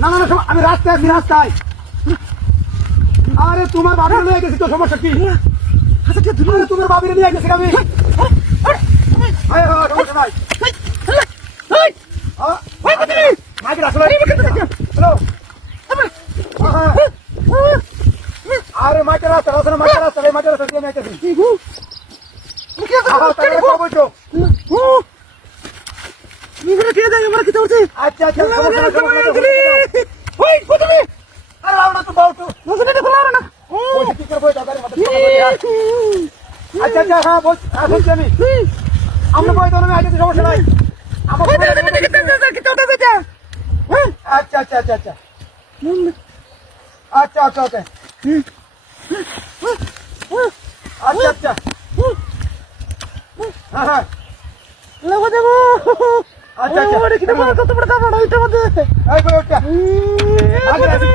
না না না, আমি রাস্তায় আছি, রাস্তায়। আরে তোমার বাবির নিয়ে গেছি তো, সমস্যা কি? আরে তোমার বাবির নিয়ে গেছি আমি। আরে বাবা, সমস্যা নাই। মাইকেল আসলে হ্যালো। আরে মাইকেল রাস্তা আছে না, মাইকেল রাস্তা, এই মাইকেল রাস্তা দিয়ে নিয়ে গেছি। আচ্ছা আচ্ছা, সমস্যা নাই, সমস্যা নাই। আরে রাউন্ড তো বাউটু কি করবো এটা গাড়ি মধ্যে? আচ্ছা আচ্ছা, হ্যাঁ বলছি আমি। আমরা বই ধরে আগে, সমস্যা নাই। আচ্ছা আচ্ছা আচ্ছা আচ্ছা আচ্ছা আচ্ছা ওকে আচ্ছা আচ্ছা হ্যাঁ হ্যাঁ আচ্ছা আচ্ছা কত বড় কাপড় ওইটার মধ্যে এই বই ওটা আগে আসি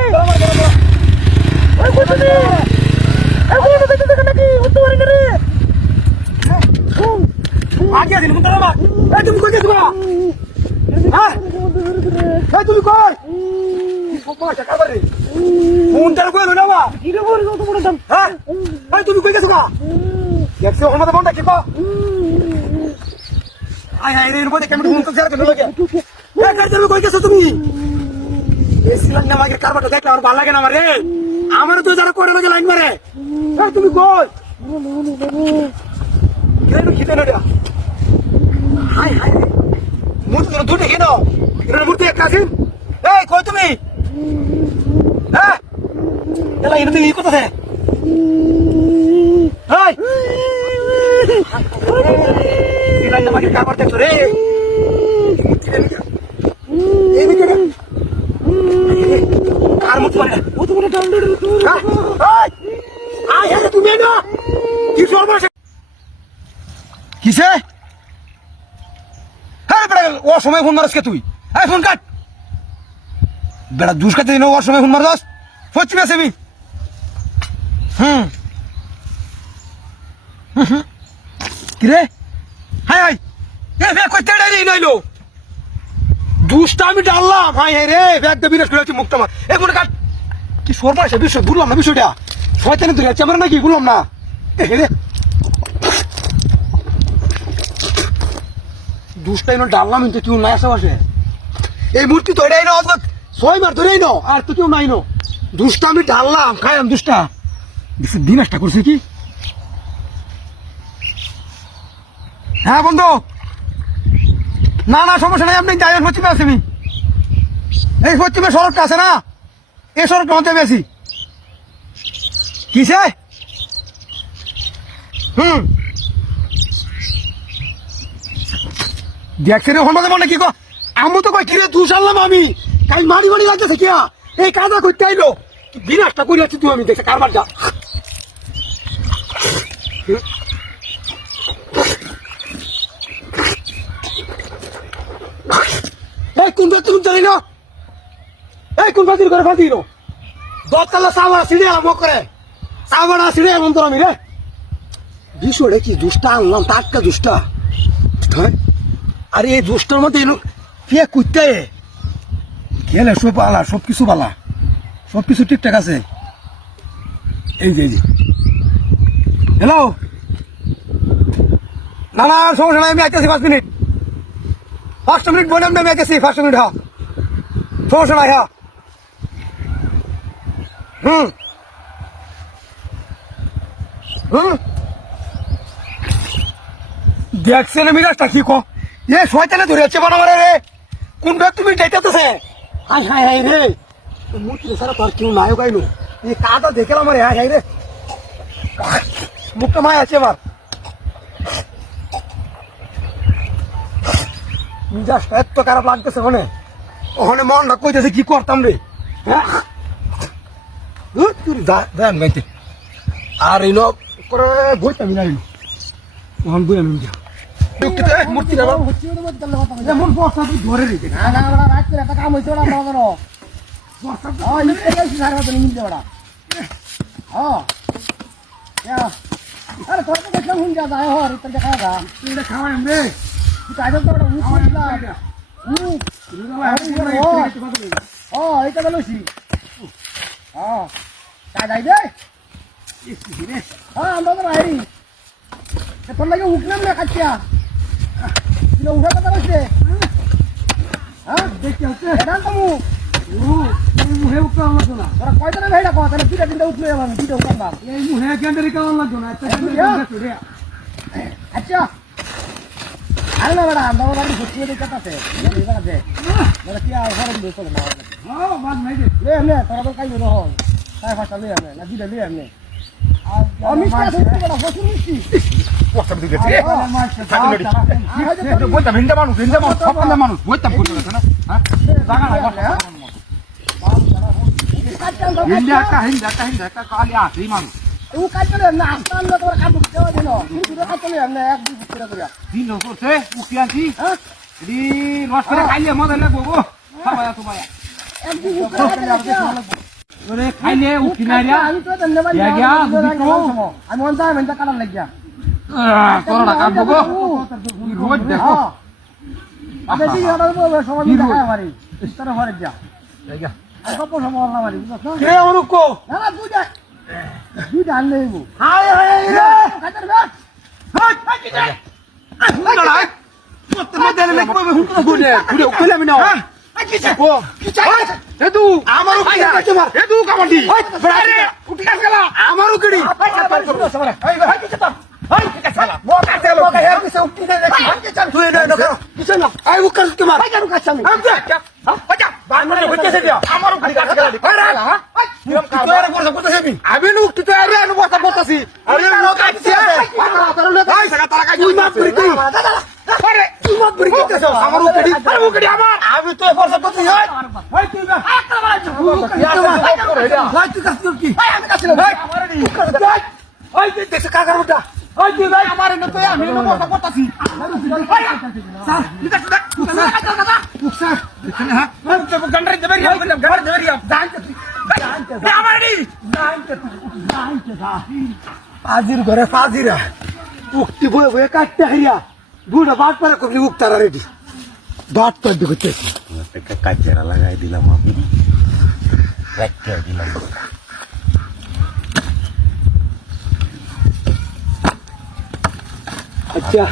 ওই কতনি এই বই তো দেখতে নাকি উঠতে পারি না রে আগে আসি মুন্ডা মা এই তুমি কই গেছো হ্যাঁ এই তুমি কই সমস্যা কাবার রে মুন্ডার কই না মা কি রে বল কত বড় দাম হ্যাঁ এই তুমি কই গেছো দেখছো আমাদের বন্ধা কি পা আয় হায় রে এর মধ্যে কেমন মুন্ডা ছেড়ে দিল লাগে এই কাজে কই গেছো তুমি এই সিলান না মাগের কারবাটা দেখলে আর ভালো লাগে না আমারে আমার তো যারা করে লাগে লাইন মারে এই তুমি কই কেন খিদে না রে হায় হায় মুন্ডা তো দুটো কেন এর মধ্যে একটা আছে এই কই তুমি হ্যাঁ এলা এর দিকে কত আছে এই সিলান না মাগের কারবার দেখছো রে এই নিকে আর মত পারে ও তো বড় ডাউন রে তুই আয় আয় তুমি না কি সর্বনাশ কিসে আরে বড় ও সময় ফোন মারছ কে তুই এই ফোন কাট বেড়া দুষ কাটে দিন ও সময় ফোন মারছস ফচ্ছি না সেমি কি রে হাই হাই এ বে কই তেড়ে রে নইলো দুষ্টা আমি ডাললাম হাই হাই রে ব্যাগ দে বিরাট করে মুখটা মার এ ফোন কাট কি সর্বনাশ বিষয় বুঝলাম না বিষয়টা শয়তানি ধরে আছে আমরা নাকি বুঝলাম না এ রে দুষ্টাই না ডাললাম কিন্তু তুই নাই আশেপাশে এই মূর্তি তো এটাই না অদ্ভুত ছয় মার ধরেই না আর তো কেউ নাই না দুষ্টা আমি ডাললাম খাইলাম দুষ্টা দিন একটা করছি কি হ্যাঁ বন্ধু না না সমস্যা নাই আপনি যাই পশ্চিমে আছি আমি এই পশ্চিমে সড়কটা আছে না এই সড়কটা মধ্যে বেশি কিসে দেখছে রে হন মনে কি আমি তো কই কিরে তুই সারলাম আমি কাল মারি মারি লাগতেছে কিয়া এই কাজা করতে আইলো বিনাশটা করে যাচ্ছি তুই আমি দেখছে কারবারটা এই কোন তুমি জানি না এই কোন ফাঁসির করে ফাঁসি নো দশতলা সাবাড়া সিঁড়ে আলাম করে সাবাড়া সিঁড়ে এমন তোর আমি রে বিষয়টা কি দুষ্টা আনলাম টাটকা দুষ্টা হ্যাঁ আরে এই দুষ্টার মধ্যে এলো কে কুত্তে খেলে সব আলা সব কিছু বালা সব কিছু ঠিকঠাক আছে এই যে হ্যালো না না সমস্যা নাই আমি আইতেছি 5 মিনিট 5 মিনিট বললাম না আমি আইতেছি 5 মিনিট হ্যাঁ সমস্যা নাই হ্যাঁ দেখছেন মিরাজটা কি কো এ শয়তানে ধরে আছে বড় রে কোন ব্যাগ তুমি যাইতেছে হাই হাই হাই রে মুখে সারা তোর কেউ নায়ক আইলো এই কাদা দেখলাম রে হাই হাই রে মুখটা মায় আছে আমার মিজাজটা এত খারাপ লাগতেছে ওখানে ওখানে মনটা কইতেছে কি করতাম রে হ্যাঁ তুই দেন গাইতে আর এলো করে বইতাম না এলো ওখান বই আমি মূর্তি এমন বস্তা তুই ধরে রেখে কাম হয়েছে আরে তোর তো দেখলাম হুন যা যায় হর এটা দেখা যা তুই এটা খাওয়াই রে তুই কাজল তো ওটা ও এটা বেলছি কাজ আইবে হ্যাঁ আমরা তো বাইরে তোর লাগে উঠলাম না কাটিয়া উঠা কথা বলছে হ্যাঁ দেখতে হচ্ছে এটা তো মুহে উঠলাম লাগতো না তোরা কয়জনে ভাইটা কথা তাহলে দুইটা তিনটা উঠলে যাবো আমি দুইটা উঠলাম এই মুহে ক্যান্ডারি কেমন লাগতো না আচ্ছা আরে না বেড়া আমরা বাড়ি ঘুরতে দেখতে আছে বেড়া কি আর ঘরে দিয়ে চলে না হ্যাঁ বাদ নাই রে লে এমনি তোরা তো কাই বেরো হল তাই ফাটা লে এমনি না দিলে লে এমনি আমি কাজ করতে বেড়া বসে নিছি কথা দিতে রে বলতাম হিন্দা মানুষ সবটা মানুষ বলতাম কোন না হ্যাঁ জায়গা না হিন্দা কালি আছে মানুষ ও কাজ করে না আস্তান না তোর কাজ দেওয়া দিন তুই কাজ করে এমনি এক দুই করে করিয়া দিন করছে উকি আছি এডি রস করে খাইলে মজা লাগবো গো খাওয়া তোমায় এক দুই করে ওরে খাইলে উকি না রিয়া আমি তো ধন্যবাদ আমি মন চাই মেনটা কাটার লাগিয়া তোরা কাটবো গো রোজ দেখো আচ্ছা ঠিক আছে বলবো সময় দেখা আমারই তোরা ঘরে যা জায়গা আর কত সময় হল আমারই বুঝছ কে অনুকো না না দুইটা আনলে হইব হায় হায় রে কাটার ব্যাগ হাই হাই কি যায় আমি তো ফরসা করতে হয় ভাই তুই না ভাই তুই কাজ কর কি ভাই আমি কাজ করব ভাই ভাই তুই দেখ কাকার মুটা ভাই তুই ভাই আমার না তো আমি না ফরসা করতেছি স্যার এটা দেখ স্যার এখানে হ্যাঁ তো গন্ডারে দেবে রিয়া গন্ডারে দেবে রিয়া জানতে আমারই জানতে ফাজির ঘরে ফাজিরা উক্তি বয়ে বয়ে কাটতে হারিয়া বুড়া বাট পারে কবলি উক্তারা রেডি বাট করে দিতে একটা কাজেরা লাগাই দিলাম আমি রাখতে দিলাম আচ্ছা